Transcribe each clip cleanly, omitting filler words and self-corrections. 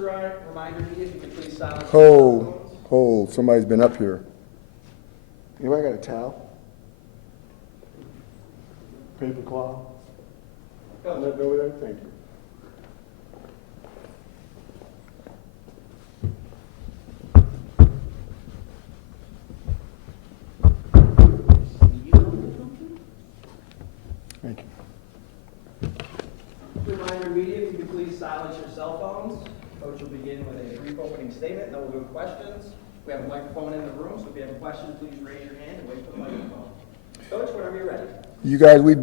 reminder me if you could please silence your cell Hold, phones. hold, somebody's been up here. Anybody got a towel? Paper cloth? Coach. Let over there, thank you. Thank you. Reminder media, if you could please silence your cell phones. Coach will begin with a brief opening statement, then we'll go to questions. We have a microphone in the room, so if you have a question, please raise your hand and wait for the microphone. Coach, whenever you're ready. You guys, we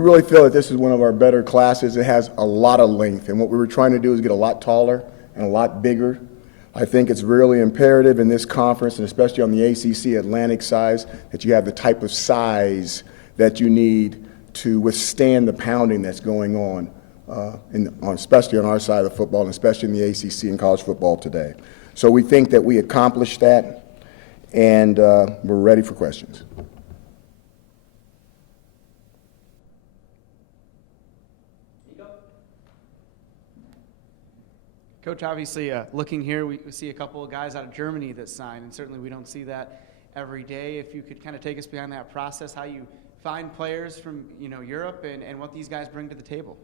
really feel that this is one of our better classes. It has a lot of length, and what we were trying to do is get a lot taller and a lot bigger. I think it's really imperative in this conference, and especially on the ACC Atlantic size, that you have the type of size that you need to withstand the pounding that's going on, especially on our side of the football, and especially in the ACC and college football today. So we think that we accomplished that, and we're ready for questions. Coach, obviously, looking here, we see a couple of guys out of Germany that signed, and certainly we don't see that every day. If you could kind of take us behind that process, how you find players from Europe and what these guys bring to the table.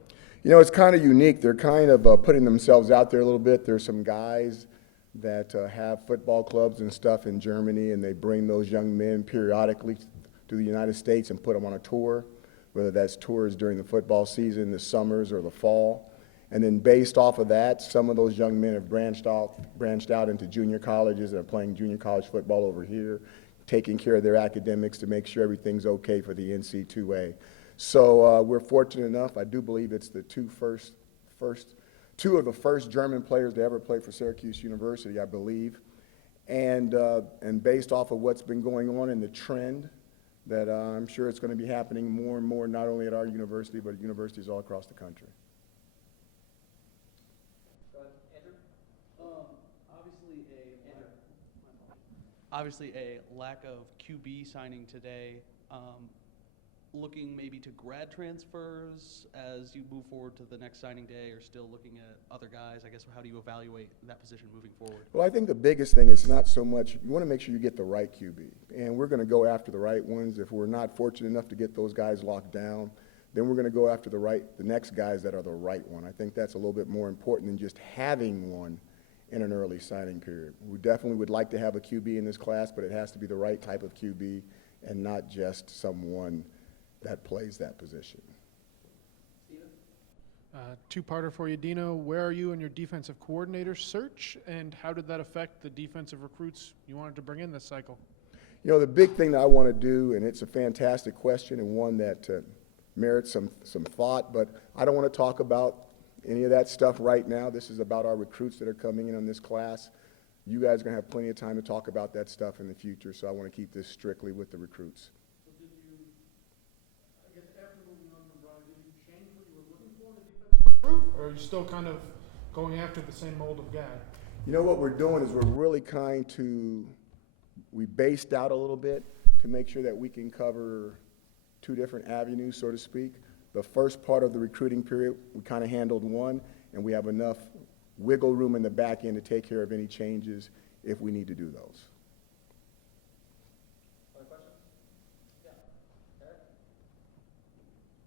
It's kind of unique. They're kind of putting themselves out there a little bit. There's some guys that have football clubs and stuff in Germany, and they bring those young men periodically to the United States and put them on a tour, whether that's tours during the football season, the summers, or the fall. And then based off of that, some of those young men have branched out into junior colleges and are playing junior college football over here, taking care of their academics to make sure everything's okay for the NC2A. So we're fortunate enough. I do believe it's the two of the first German players to ever play for Syracuse University, I believe. And based off of what's been going on in the trend, that I'm sure it's going to be happening more and more, not only at our university, but at universities all across the country. Obviously a lack of QB signing today. Looking maybe to grad transfers as you move forward to the next signing day, or still looking at other guys? I guess, how do you evaluate that position moving forward? Well, I think the biggest thing is not so much, you want to make sure you get the right QB. And we're going to go after the right ones. If we're not fortunate enough to get those guys locked down, then we're going to go after the next guys that are the right one. I think that's a little bit more important than just having one in an early signing period. We definitely would like to have a QB in this class, but it has to be the right type of QB and not just someone that plays that position. Two-parter for you, Dino. Where are you in your defensive coordinator search, and how did that affect the defensive recruits you wanted to bring in this cycle? The big thing that I want to do, and it's a fantastic question and one that merits some thought, but I don't want to talk about any of that stuff right now. This is about our recruits that are coming in on this class. You guys are going to have plenty of time to talk about that stuff in the future, so I want to keep this strictly with the recruits. So did you, I guess after moving on from Brian, did you change what you were looking for in a defensive recruit, or are you still kind of going after the same mold of guy? What we're doing is we're really we based out a little bit to make sure that we can cover two different avenues, so to speak. The first part of the recruiting period, we kind of handled one, and we have enough wiggle room in the back end to take care of any changes if we need to do those. Other questions?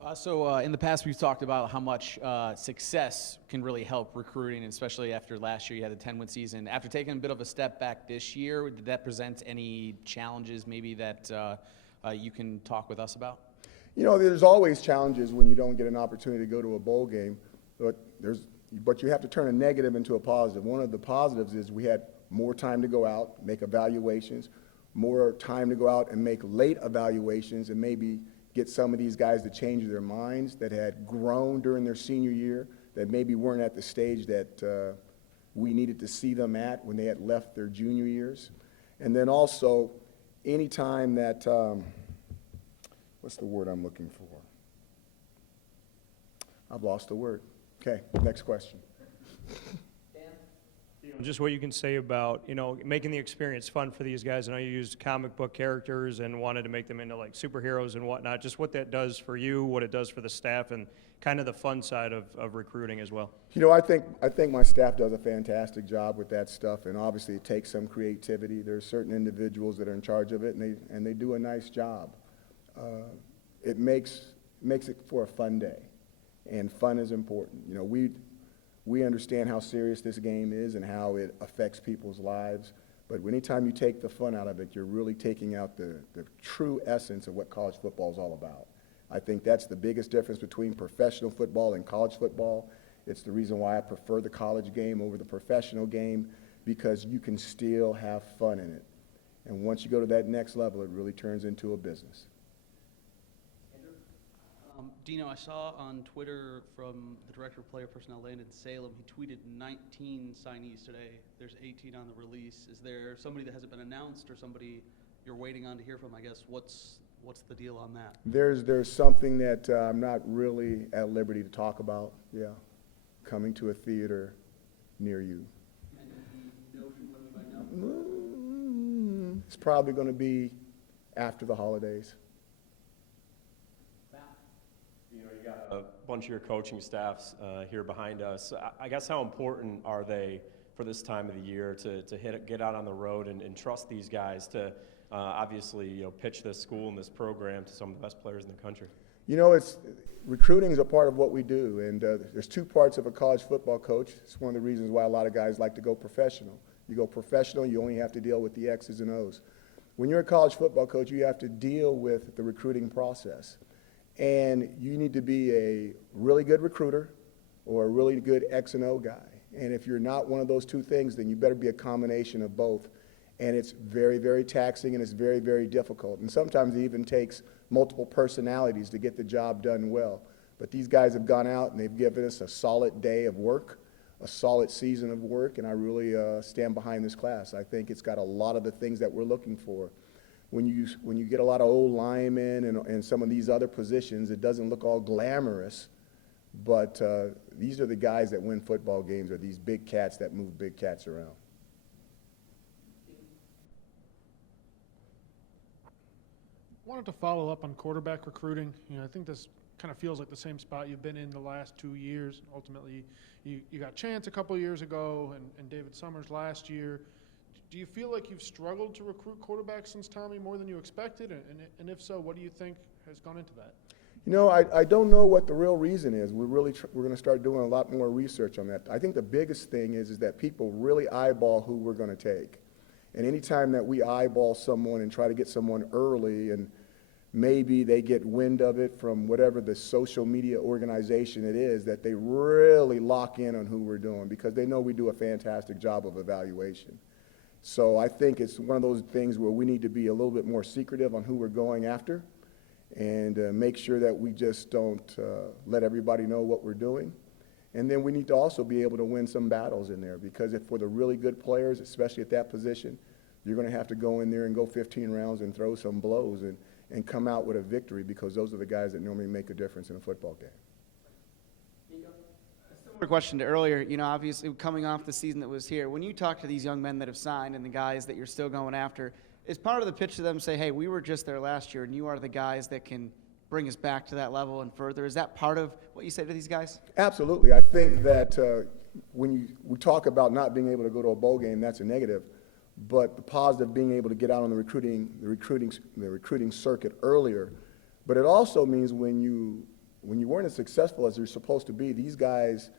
Yeah. So in the past, we've talked about how much success can really help recruiting, especially after last year you had a 10-win season. After taking a bit of a step back this year, did that present any challenges maybe that you can talk with us about? There's always challenges when you don't get an opportunity to go to a bowl game, but you have to turn a negative into a positive. One of the positives is we had more time to go out, make evaluations, more time to go out and make late evaluations, and maybe get some of these guys to change their minds that had grown during their senior year, that maybe weren't at the stage that we needed to see them at when they had left their junior years. And then also, any time that what's the word I'm looking for? I've lost the word. Okay, next question. Dan? Just what you can say about, making the experience fun for these guys. I know you used comic book characters and wanted to make them into like superheroes and whatnot. Just what that does for you, what it does for the staff, and kind of the fun side of recruiting as well. I think my staff does a fantastic job with that stuff, and obviously it takes some creativity. There's certain individuals that are in charge of it, and they do a nice job. It makes it for a fun day, and fun is important. We understand how serious this game is and how it affects people's lives, but anytime you take the fun out of it, you're really taking out the true essence of what college football is all about. I think that's the biggest difference between professional football and college football. It's the reason why I prefer the college game over the professional game, because you can still have fun in it. And once you go to that next level, it really turns into a business. Dino, I saw on Twitter from the Director of Player Personnel, Landon Salem, he tweeted 19 signees today. There's 18 on the release. Is there somebody that hasn't been announced or somebody you're waiting on to hear from? I guess what's the deal on that? There's something that I'm not really at liberty to talk about, coming to a theater near you. Any notion when we might know? It's probably going to be after the holidays. You got a bunch of your coaching staffs here behind us. I guess how important are they for this time of the year to get out on the road and trust these guys to obviously pitch this school and this program to some of the best players in the country? Recruiting is a part of what we do, and there's two parts of a college football coach. It's one of the reasons why a lot of guys like to go professional. You go professional, you only have to deal with the X's and O's. When you're a college football coach, you have to deal with the recruiting process. And you need to be a really good recruiter or a really good X and O guy. And if you're not one of those two things, then you better be a combination of both. And it's very, very taxing, and it's very, very difficult. And sometimes it even takes multiple personalities to get the job done well. But these guys have gone out and they've given us a solid day of work, a solid season of work, and I really stand behind this class. I think it's got a lot of the things that we're looking for. When you get a lot of old linemen and some of these other positions, it doesn't look all glamorous, but these are the guys that win football games, are these big cats that move big cats around. Wanted to follow up on quarterback recruiting. I think this kind of feels like the same spot you've been in the last 2 years. Ultimately, you got Chance a couple years ago and David Summers last year. Do you feel like you've struggled to recruit quarterbacks since Tommy more than you expected? And if so, what do you think has gone into that? I don't know what the real reason is. We're going to start doing a lot more research on that. I think the biggest thing is that people really eyeball who we're going to take. And anytime that we eyeball someone and try to get someone early, and maybe they get wind of it from whatever the social media organization it is, that they really lock in on who we're doing because they know we do a fantastic job of evaluation. So I think it's one of those things where we need to be a little bit more secretive on who we're going after and make sure that we just don't let everybody know what we're doing. And then we need to also be able to win some battles in there, because if for the really good players, especially at that position, you're going to have to go in there and go 15 rounds and throw some blows and come out with a victory, because those are the guys that normally make a difference in a football game. Similar question to earlier, obviously coming off the season that was here, when you talk to these young men that have signed and the guys that you're still going after, is part of the pitch to them say, hey, we were just there last year and you are the guys that can bring us back to that level and further? Is that part of what you say to these guys? Absolutely. I think that when we talk about not being able to go to a bowl game, that's a negative. But the positive, being able to get out on the recruiting circuit earlier. But it also means when you weren't as successful as you're supposed to be, these guys,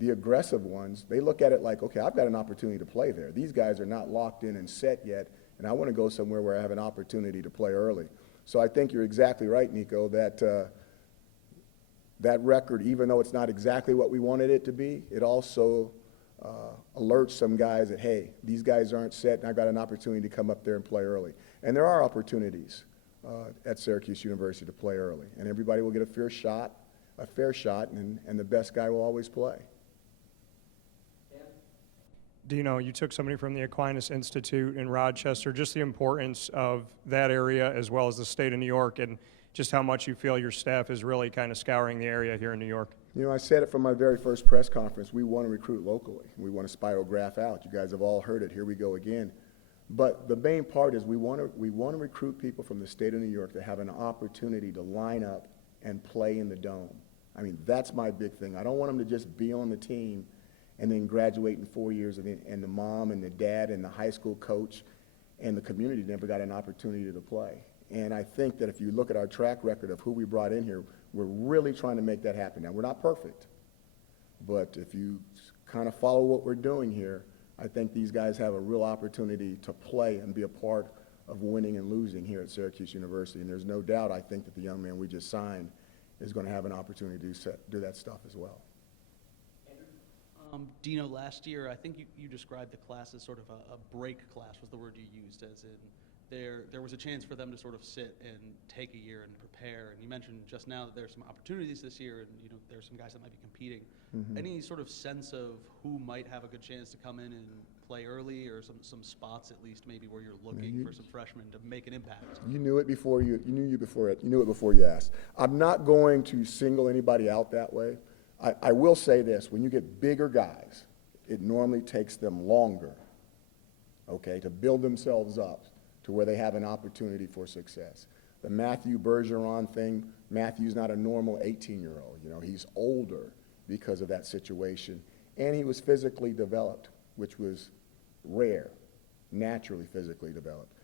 the aggressive ones, they look at it like, okay, I've got an opportunity to play there. These guys are not locked in and set yet, and I want to go somewhere where I have an opportunity to play early. So I think you're exactly right, Nico, that that record, even though it's not exactly what we wanted it to be, it also alerts some guys that, hey, these guys aren't set, and I've got an opportunity to come up there and play early. And there are opportunities at Syracuse University to play early, and everybody will get a fair shot, and the best guy will always play. Dino, you took somebody from the Aquinas Institute in Rochester, just the importance of that area as well as the state of New York, and just how much you feel your staff is really kind of scouring the area here in New York. You know, I said it from my very first press conference. We want to recruit locally. We want to spiral graph out. You guys have all heard it. Here we go again. But the main part is we want to recruit people from the state of New York that have an opportunity to line up and play in the Dome. I mean, that's my big thing. I don't want them to just be on the team and then graduate in 4 years, and the mom and the dad and the high school coach and the community never got an opportunity to play. And I think that if you look at our track record of who we brought in here, we're really trying to make that happen. Now, we're not perfect, but if you kind of follow what we're doing here, I think these guys have a real opportunity to play and be a part of winning and losing here at Syracuse University. And there's no doubt, I think, that the young man we just signed is going to have an opportunity to do that stuff as well. Dino, last year, I think you described the class as sort of a break class was the word you used, as in there was a chance for them to sort of sit and take a year and prepare. And you mentioned just now that there's some opportunities this year, and there's some guys that might be competing. Mm-hmm. Any sort of sense of who might have a good chance to come in and play early, or some spots at least maybe where you're looking for some freshmen to make an impact? You knew it before you knew it before you asked. I'm not going to single anybody out that way. I will say this: when you get bigger guys, it normally takes them longer, okay, to build themselves up to where they have an opportunity for success. The Matthew Bergeron thing, Matthew's not a normal 18-year-old. He's older because of that situation. And he was physically developed, which was rare, naturally physically developed.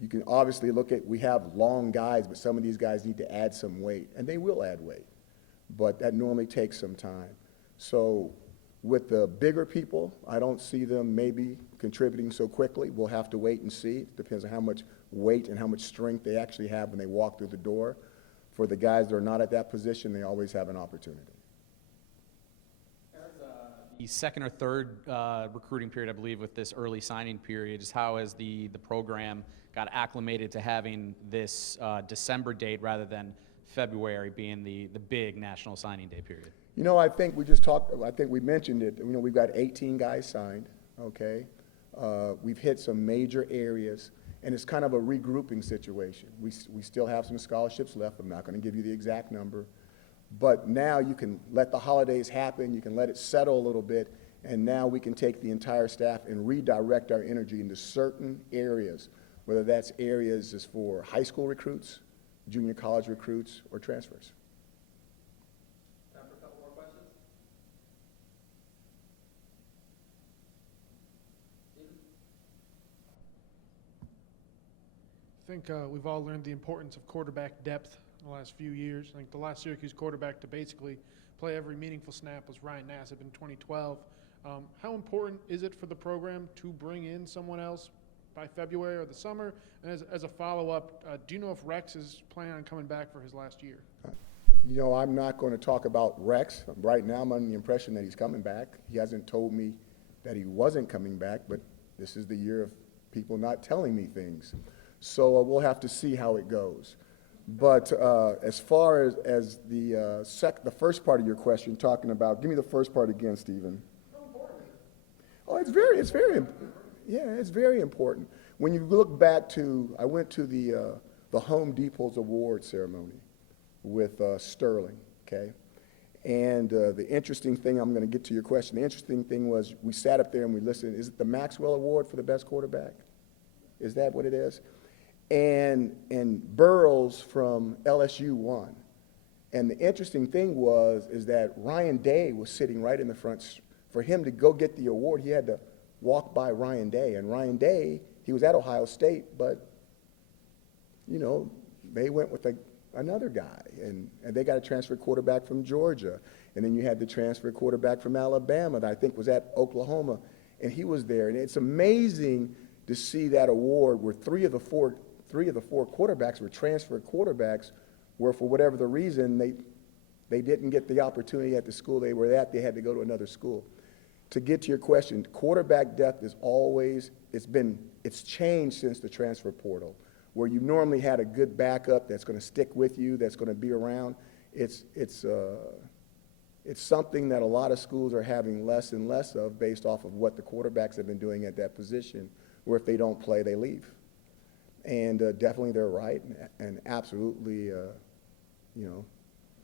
You can obviously look at, we have long guys, but some of these guys need to add some weight, and they will add weight. But that normally takes some time. So with the bigger people, I don't see them maybe contributing so quickly. We'll have to wait and see. It depends on how much weight and how much strength they actually have when they walk through the door. For the guys that are not at that position, they always have an opportunity. The second or third recruiting period, I believe, with this early signing period, is how has the program got acclimated to having this December date rather than February being the big national signing day period? I think we mentioned it. We've got 18 guys signed, okay? We've hit some major areas, and it's kind of a regrouping situation. We still have some scholarships left. I'm not going to give you the exact number. But now you can let the holidays happen, you can let it settle a little bit, and now we can take the entire staff and redirect our energy into certain areas, whether that's areas as for high school recruits, junior college recruits, or transfers. Time for a couple more questions? I think we've all learned the importance of quarterback depth in the last few years. I think the last Syracuse quarterback to basically play every meaningful snap was Ryan Nassib in 2012. How important is it for the program to bring in someone else by February or the summer? And as a follow-up, do you know if Rex is planning on coming back for his last year? I'm not going to talk about Rex. Right now, I'm under the impression that he's coming back. He hasn't told me that he wasn't coming back, but this is the year of people not telling me things. So we'll have to see how it goes. But as far as the first part of your question, talking about, give me the first part again, Stephen. Oh, it's very important. When you look back to, I went to the Home Depot's award ceremony with Sterling, okay? And the interesting thing, I'm going to get to your question, the interesting thing was we sat up there and we listened. Is it the Maxwell Award for the best quarterback? Is that what it is? And Burroughs from LSU won. And the interesting thing is that Ryan Day was sitting right in the front. For him to go get the award, he had to walk by Ryan Day. And Ryan Day, he was at Ohio State, but, they went with another guy. And they got a transfer quarterback from Georgia. And then you had the transfer quarterback from Alabama that I think was at Oklahoma. And he was there. And it's amazing to see that award where three of the four quarterbacks were transfer quarterbacks, where for whatever the reason they didn't get the opportunity at the school they were at. They had to go to another school. To get to your question, quarterback depth is always, it's changed since the transfer portal, where you normally had a good backup that's going to stick with you, that's going to be around. It's something that a lot of schools are having less and less of based off of what the quarterbacks have been doing at that position, where if they don't play, they leave. And definitely they're right, and absolutely you know,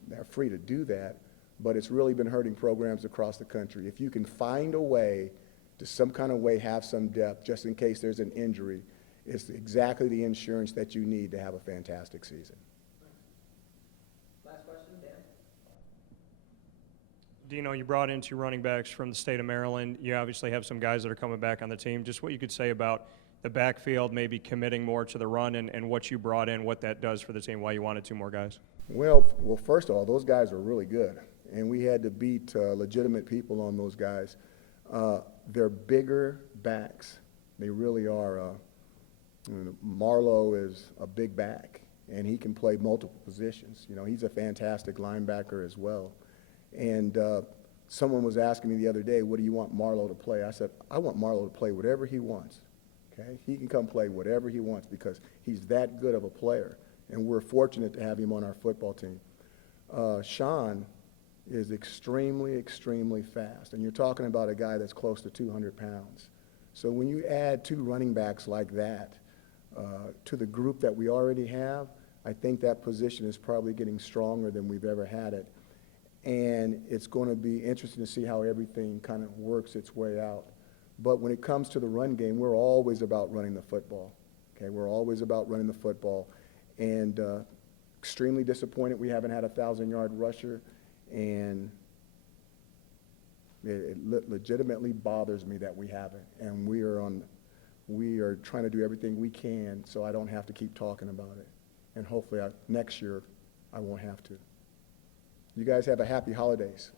they're free to do that, but it's really been hurting programs across the country. If you can find a way to some kind of way have some depth just in case there's an injury, it's exactly the insurance that you need to have a fantastic season. Last question, Dan? Dino, you brought in 2 running backs from the state of Maryland. You obviously have some guys that are coming back on the team. Just what you could say about the backfield, maybe committing more to the run and what you brought in, what that does for the team, why you wanted 2 more guys. Well, first of all, those guys are really good, and we had to beat legitimate people on those guys. They're bigger backs. They really are. Marlowe is a big back, and he can play multiple positions. You know, he's a fantastic linebacker as well. And someone was asking me the other day, what do you want Marlowe to play? I said, I want Marlowe to play whatever he wants. Okay? He can come play whatever he wants because he's that good of a player, and we're fortunate to have him on our football team. Sean is extremely, extremely fast, and you're talking about a guy that's close to 200 pounds. So when you add 2 running backs like that to the group that we already have, I think that position is probably getting stronger than we've ever had it. And it's going to be interesting to see how everything kind of works its way out. But when it comes to the run game, we're always about running the football. Okay, we're always about running the football. And extremely disappointed we haven't had a 1,000-yard rusher. And it legitimately bothers me that we haven't. And we are trying to do everything we can so I don't have to keep talking about it. And hopefully next year I won't have to. You guys have a happy holidays.